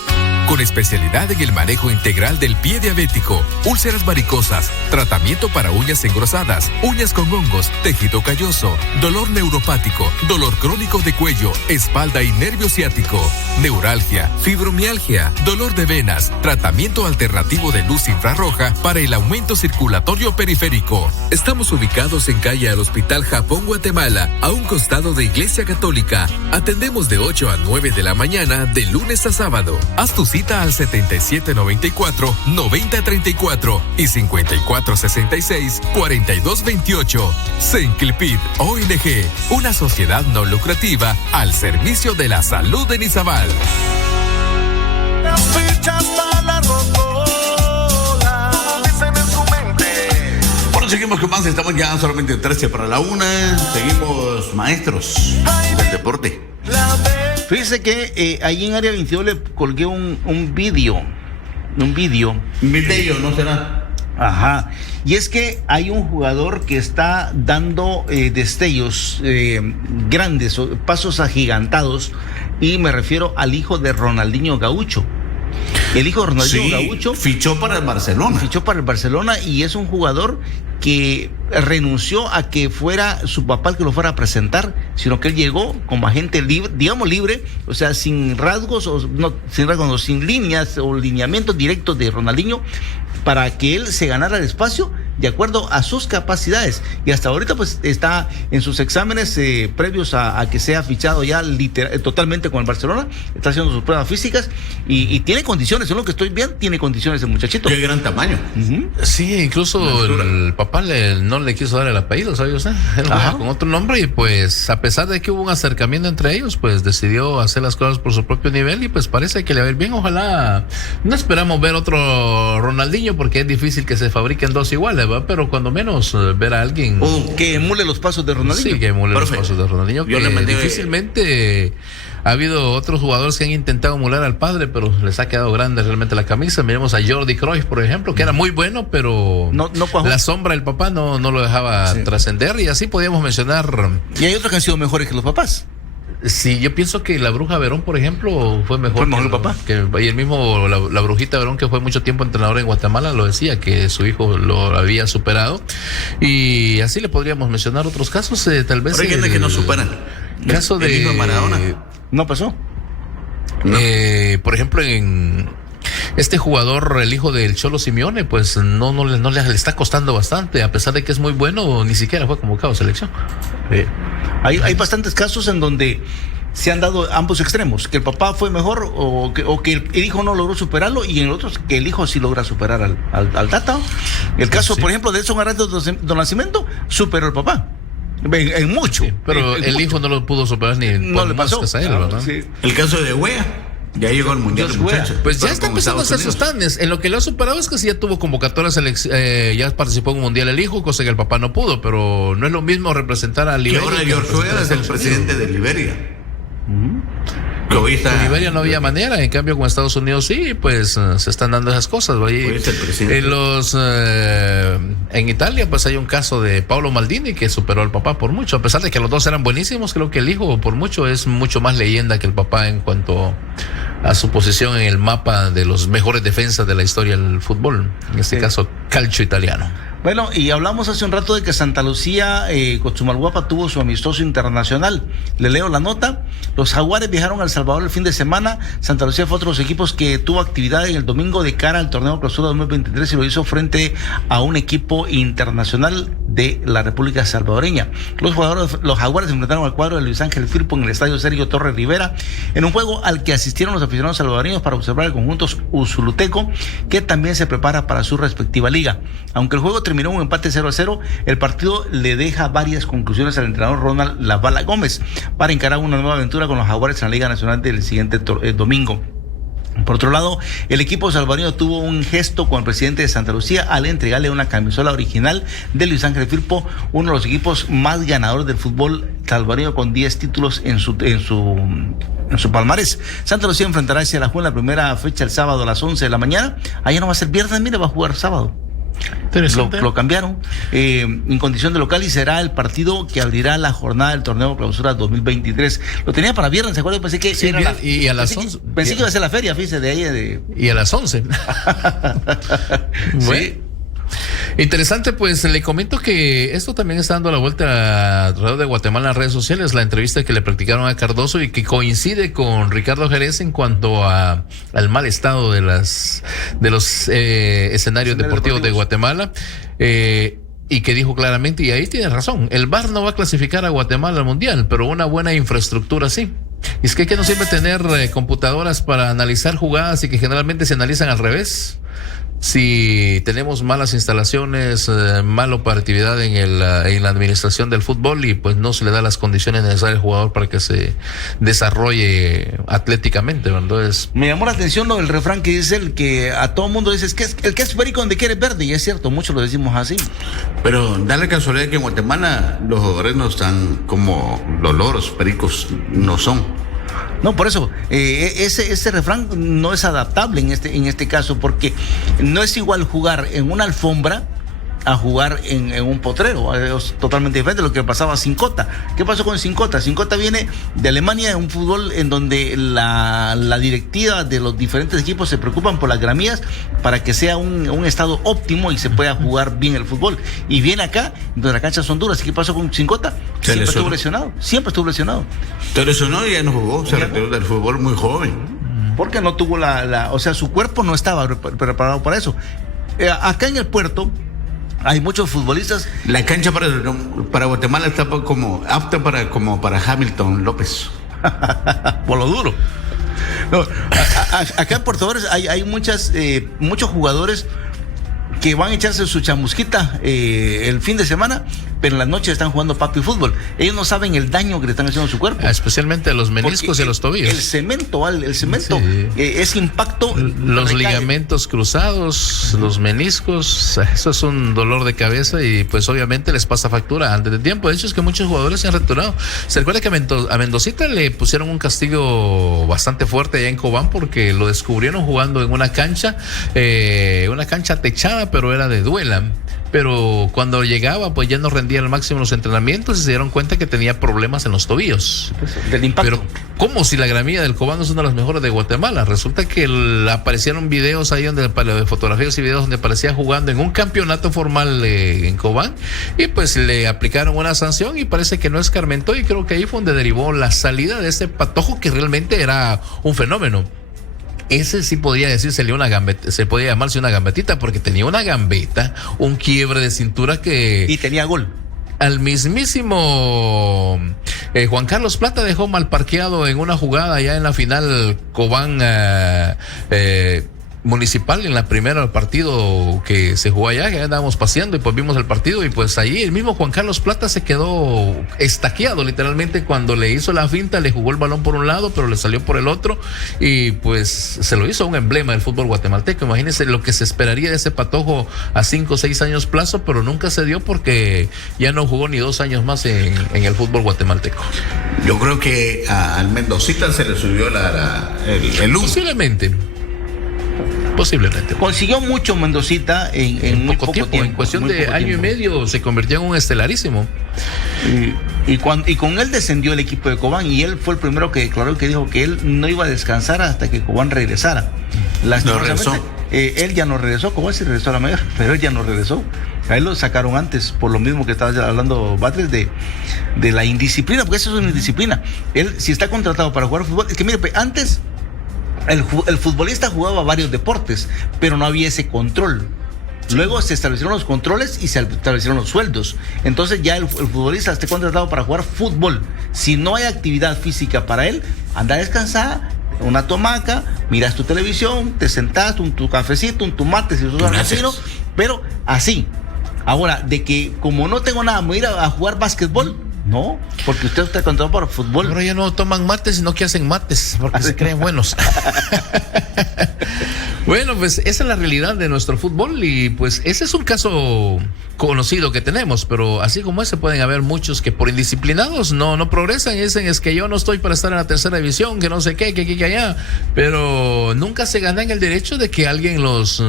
Con especialidad en el manejo integral del pie diabético, úlceras varicosas, tratamiento para uñas engrosadas, uñas con hongos, tejido calloso, dolor neuropático, dolor crónico de cuello, espalda y nervio ciático, neuralgia, fibromialgia, dolor de venas, tratamiento alternativo de luz infrarroja para el aumento circulatorio periférico. Estamos ubicados en calle al Hospital Japón Guatemala, a un costado de Iglesia Católica. Atendemos de 8 a 9 de la mañana, de lunes a sábado. Haz tu cita al 7794-9034 y 5466-4228. Senclipid ONG, una sociedad no lucrativa al servicio de la salud de Izabal. Las fichas para la rocola, dicen en su mente. Bueno, seguimos con más, estamos ya solamente 13 para la 1. Seguimos maestros del deporte. Fíjese que ahí en Área 22 le colgué un video. Un video, ¿no será? Ajá. Y es que hay un jugador que está dando destellos grandes, pasos agigantados, y me refiero al hijo de Ronaldinho Gaucho. El hijo de Ronaldinho Sí, Gaúcho fichó para el Barcelona. fichó para el Barcelona y es un jugador que renunció a que fuera su papá el que lo fuera a presentar, sino que él llegó como agente libre, digamos libre, o sea, sin rasgos, sin líneas o lineamientos directos de Ronaldinho, para que él se ganara el espacio de acuerdo a sus capacidades. Y hasta ahorita pues está en sus exámenes previos a que sea fichado ya totalmente con el Barcelona, está haciendo sus pruebas físicas y tiene condiciones, en lo que estoy viendo, tiene condiciones el muchachito. Qué gran tamaño. Sí, incluso el papá no le quiso dar el apellido, ¿sabe usted? Él jugaba con otro nombre y pues a pesar de que hubo un acercamiento entre ellos, pues decidió hacer las cosas por su propio nivel y pues parece que le va a ir bien. Ojalá, no esperamos ver otro Ronaldinho porque es difícil que se fabriquen dos iguales, ¿va? Pero cuando menos ver a alguien que emule los pasos de Ronaldinho. Sí, que emule los pasos de Ronaldinho. Yo le mandé difícilmente ha habido otros jugadores que han intentado emular al padre, pero les ha quedado grande realmente la camisa. Miremos a Jordi Cruyff, por ejemplo, que era muy bueno, pero no la sombra del papá no lo dejaba trascender, y así podíamos mencionar. Y hay otros que han sido mejores que los papás. Sí, yo pienso que la Bruja Verón, por ejemplo, fue mejor que el papá. Y el mismo la Brujita Verón, que fue mucho tiempo entrenador en Guatemala, lo decía, que su hijo lo había superado. Y así le podríamos mencionar otros casos, tal vez. Pero hay gente que no superan. Caso el hijo de Maradona. No pasó. Por ejemplo, en este jugador, el hijo del Cholo Simeone, pues no le está costando bastante, a pesar de que es muy bueno, ni siquiera fue convocado a selección. Hay bastantes casos en donde se han dado ambos extremos, que el papá fue mejor o que el hijo no logró superarlo, y en otros que el hijo sí logra superar al tata. El caso, por ejemplo, de Edson Arantes do Nascimento, superó al papá. En mucho. Sí, pero el hijo no lo pudo superar ni no le pasó. A él, ¿verdad? Sí. El caso de Wea. Ya llegó al mundial, muchacho. Pues ya está empezando a hacer sus tanes. En lo que lo ha superado es que sí ya tuvo convocatorias, ya participó en un mundial el hijo, cosa que el papá no pudo, pero no es lo mismo representar a Liberia. Y ahora George Weah es el presidente de Liberia. En Liberia no había manera, en cambio con Estados Unidos sí, pues se están dando esas cosas. En Italia pues hay un caso de Paolo Maldini que superó al papá por mucho, a pesar de que los dos eran buenísimos. Creo que el hijo por mucho es mucho más leyenda que el papá en cuanto a su posición en el mapa de los mejores defensas de la historia del fútbol, en este caso calcio italiano. Bueno, y hablamos hace un rato de que Santa Lucía, Cochumalguapa, tuvo su amistoso internacional. Le leo la nota. Los Jaguares viajaron a El Salvador el fin de semana. Santa Lucía fue otro de los equipos que tuvo actividad en el domingo de cara al torneo Clausura 2023 y lo hizo frente a un equipo internacional de la República Salvadoreña. Los Jaguares se enfrentaron al cuadro de Luis Ángel Firpo en el estadio Sergio Torres Rivera, en un juego al que asistieron los aficionados salvadoreños para observar el conjunto Usuluteco, que también se prepara para su respectiva liga. Aunque el juego terminó un empate 0-0, el partido le deja varias conclusiones al entrenador Ronald La Bala Gómez para encarar una nueva aventura con los Jaguares en la Liga Nacional del siguiente domingo. Por otro lado, el equipo salvadoreño tuvo un gesto con el presidente de Santa Lucía al entregarle una camisola original de Luis Ángel Firpo, uno de los equipos más ganadores del fútbol salvadoreño, con 10 títulos en su palmarés. Santa Lucía enfrentará hacia la Juan la primera fecha el sábado a las 11 de la mañana. Allá no va a ser viernes, mire, va a jugar sábado. Lo cambiaron en condición de local y será el partido que abrirá la jornada del torneo Clausura 2023. Lo tenía para viernes, ¿se acuerdan? Pensé que sí, era y a las 11. Pensé que iba a ser la feria, fíjese, de ahí. Y a las 11. Bueno. Sí. Interesante, pues le comento que esto también está dando la vuelta alrededor de Guatemala en las redes sociales, la entrevista que le practicaron a Cardoso y que coincide con Ricardo Jerez en cuanto al mal estado de los escenarios deportivos de Guatemala. Y que dijo claramente, y ahí tiene razón, el VAR no va a clasificar a Guatemala al Mundial, pero una buena infraestructura sí. Y es que no sirve tener computadoras para analizar jugadas y que generalmente se analizan al revés. Si tenemos malas instalaciones, mala operatividad en la administración del fútbol, y pues no se le da las condiciones necesarias al jugador para que se desarrolle atléticamente. Entonces, me llamó la atención lo del refrán que dice el que a todo mundo dice el que es perico donde quiere verde, y es cierto, muchos lo decimos así. Pero da la casualidad que en Guatemala los jugadores no están como los loros, pericos no son. No, por eso, ese refrán no es adaptable en este caso, porque no es igual jugar en una alfombra a jugar en un potrero. Es totalmente diferente a lo que pasaba a Cincota. ¿Qué pasó con Cincota? Cincota viene de Alemania, un fútbol en donde la directiva de los diferentes equipos se preocupan por las gramías para que sea un estado óptimo y se pueda jugar bien el fútbol. Y viene acá, donde las canchas son duras. ¿Y qué pasó con Cincota? Siempre estuvo lesionado. Se lesionó y ya no jugó, se retiró del fútbol muy joven. Porque no tuvo o sea, su cuerpo no estaba preparado para eso. Acá en el puerto hay muchos futbolistas. La cancha para Guatemala está apta para Hamilton López. Por lo duro. No, acá en Puerto Vallarta hay muchos jugadores que van a echarse su chamusquita el fin de semana, pero en las noches están jugando papi fútbol. Ellos no saben el daño que le están haciendo a su cuerpo. Especialmente a los meniscos y a los tobillos. El cemento es impacto. Los ligamentos cruzados, los meniscos, eso es un dolor de cabeza y pues obviamente les pasa factura antes de tiempo. De hecho es que muchos jugadores se han retirado. Se recuerda que a Mendocita le pusieron un castigo bastante fuerte allá en Cobán porque lo descubrieron jugando en una cancha techada, pero era de duela. Pero cuando llegaba, pues ya no rendía al máximo los entrenamientos y se dieron cuenta que tenía problemas en los tobillos. Del impacto. Pero, ¿cómo si la gramilla del Cobán es una de las mejores de Guatemala? Resulta que aparecieron videos ahí, fotografías y videos donde aparecía jugando en un campeonato formal en Cobán y pues le aplicaron una sanción y parece que no escarmentó y creo que ahí fue donde derivó la salida de ese patojo que realmente era un fenómeno. Ese sí podía decírsele una gambeta, se podía llamarse una gambetita porque tenía una gambeta, un quiebre de cintura y tenía gol. Al mismísimo Juan Carlos Plata dejó mal parqueado en una jugada ya en la final Cobán Municipal, en la primera partido que se jugó allá, que andábamos paseando y pues vimos el partido y pues ahí el mismo Juan Carlos Plata se quedó estaqueado literalmente cuando le hizo la finta, le jugó el balón por un lado pero le salió por el otro y pues se lo hizo un emblema del fútbol guatemalteco. Imagínense lo que se esperaría de ese patojo a 5 o 6 años plazo, pero nunca se dio porque ya no jugó ni 2 años más en el fútbol guatemalteco. Yo creo que al Mendocita se le subió el humo. Posiblemente. Consiguió mucho Mendocita en muy poco tiempo. En cuestión de año y medio se convirtió en un estelarísimo. Y con él descendió el equipo de Cobán y él fue el primero que declaró que dijo que él no iba a descansar hasta que Cobán regresara. No regresó. Él ya no regresó, Cobán sí regresó a la mayor, pero él ya no regresó. A él lo sacaron antes, por lo mismo que estaba hablando Batres de la indisciplina, porque eso es una indisciplina. Él, si está contratado para jugar fútbol, es que mire, antes el futbolista jugaba varios deportes, pero no había ese control. Luego se establecieron los controles y se establecieron los sueldos. Entonces ya el futbolista esté contratado para jugar fútbol. Si no hay actividad física para él, anda a descansar, una tomaca, miras tu televisión, te sentás, tu cafecito, un tomate, si sos argentino, pero así. Ahora, de que como no tengo nada, me voy a ir a jugar básquetbol. No, porque usted está contratado para fútbol. Pero ya no toman mates, sino que hacen mates, porque se creen buenos. Bueno, pues esa es la realidad de nuestro fútbol y pues ese es un caso conocido que tenemos, pero así como ese pueden haber muchos que por indisciplinados no progresan y dicen es que yo no estoy para estar en la tercera división, que no sé qué, que allá, pero nunca se ganan el derecho de que alguien los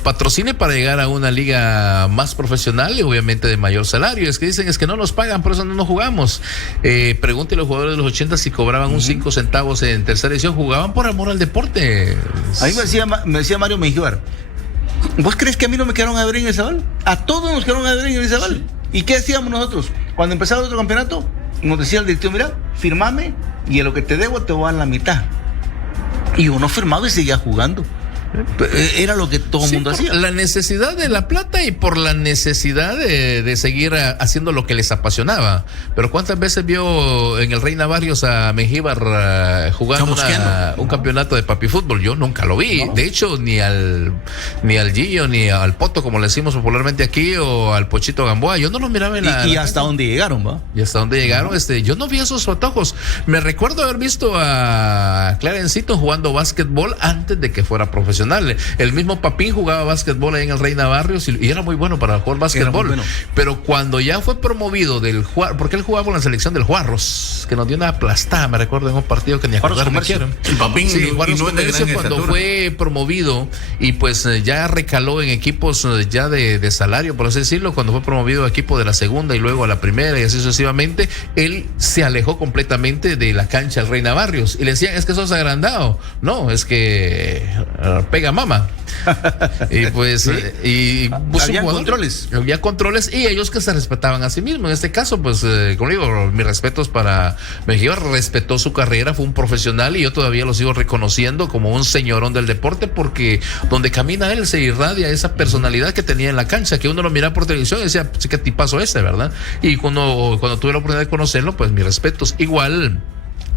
patrocine para llegar a una liga más profesional y obviamente de mayor salario. Es que dicen es que no nos pagan, por eso no nos jugamos. Pregúntele a los jugadores de los 80 si cobraban un 5 centavos en tercera división, jugaban por amor al deporte. Ahí me decía Mario Mengíbar, ¿vos crees que a mí no me quedaron a ver en el Zabal? A todos nos quedaron a ver en el Zabal. Sí. ¿Y qué hacíamos nosotros? Cuando empezaba el otro campeonato, nos decía el directivo, mira, firmame y en lo que te debo te voy a dar la mitad. Y uno firmaba y seguía jugando. Era lo que todo el mundo hacía. La necesidad de la plata y por la necesidad de seguir haciendo lo que les apasionaba. Pero ¿cuántas veces vio en el Reina Barrios a Mengíbar jugando un campeonato de papi fútbol? Yo nunca lo vi. No. De hecho, ni al Gillo, ni al Poto, como le decimos popularmente aquí, o al Pochito Gamboa, yo no los miraba en y hasta dónde llegaron, ¿va? Y hasta dónde llegaron, yo no vi esos patojos. Me recuerdo haber visto a Clarencito jugando básquetbol antes de que fuera profesional. profesional. El mismo Papín jugaba básquetbol ahí en el Reina Barrios y era muy bueno para jugar básquetbol. Bueno. Pero cuando ya fue promovido porque él jugaba con la selección del Juarros, que nos dio una aplastada, me recuerdo, en un partido que ni acordar me quiero. El Papín, sí, Juarros Comercio, cuando fue promovido y pues ya recaló en equipos ya de salario, por así decirlo, cuando fue promovido a equipo de la segunda y luego a la primera y así sucesivamente, él se alejó completamente de la cancha del Reina Barrios y le decían, es que sos agrandado. No, es que pega mama. Y pues ¿sí? Había controles y ellos que se respetaban a sí mismos. En este caso, pues como digo, mis respetos para Mejía, respetó su carrera, fue un profesional y yo todavía lo sigo reconociendo como un señorón del deporte, porque donde camina él se irradia esa personalidad que tenía en la cancha, que uno lo miraba por televisión y decía, sí, qué tipazo ¿verdad? Y cuando tuve la oportunidad de conocerlo, pues mis respetos. Igual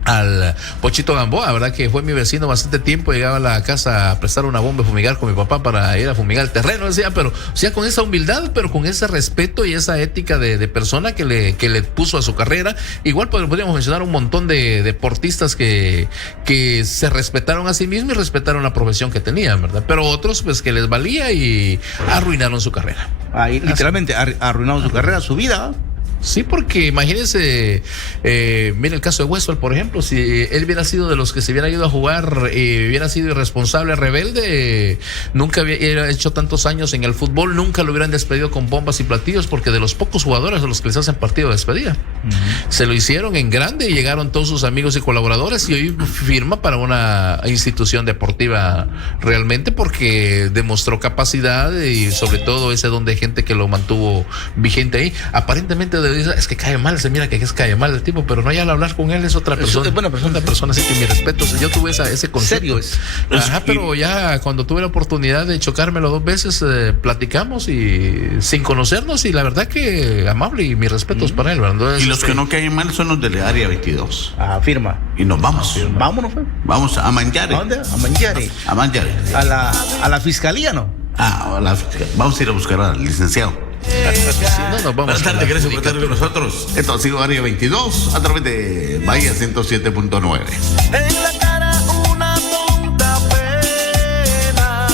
al Pochito Gamboa, ¿verdad? Que fue mi vecino bastante tiempo, llegaba a la casa a prestar una bomba y fumigar con mi papá para ir a fumigar el terreno, decía, pero, o sea, con esa humildad, pero con ese respeto y esa ética de persona que le puso a su carrera. Igual podríamos mencionar un montón de deportistas que se respetaron a sí mismos y respetaron la profesión que tenían, ¿verdad? Pero otros, pues, que les valía y arruinaron su carrera. Ahí, literalmente, arruinaron su carrera, su vida. Sí, porque imagínense, mira el caso de Westphal, por ejemplo, si él hubiera sido de los que se hubiera ido a jugar y hubiera sido irresponsable, rebelde, nunca hubiera hecho tantos años en el fútbol, nunca lo hubieran despedido con bombas y platillos, porque de los pocos jugadores a los que les hacen partido de despedida, se lo hicieron en grande y llegaron todos sus amigos y colaboradores y hoy firma para una institución deportiva realmente porque demostró capacidad y sobre todo ese don de gente que lo mantuvo vigente ahí. Aparentemente es que cae mal, se mira que es cae mal el tipo, pero no, ya al hablar con él es otra persona. Es buena persona, así que mi respeto. Yo tuve ese concepto. Ajá, pero ya cuando tuve la oportunidad de chocármelo 2 veces, platicamos y sin conocernos, y la verdad que amable y mis respetos para él, ¿verdad? Entonces, y los que no caen mal son los del área 22. Firma. Y nos vamos. Vámonos, pues. Vamos a Manjare. ¿A dónde? A Manjare. A Manjare. A la fiscalía, ¿no? Vamos a ir a buscar al licenciado. Si no, nos vamos. Buenas tardes, gracias por estar con nosotros. Esto ha sido Área 22 a través de Bahía 107.9. En la cara una tonta pena.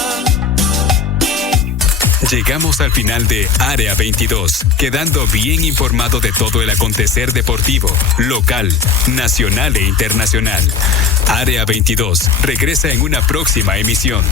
Llegamos al final de Área 22, quedando bien informado de todo el acontecer deportivo, local, nacional e internacional. Área 22 regresa en una próxima emisión.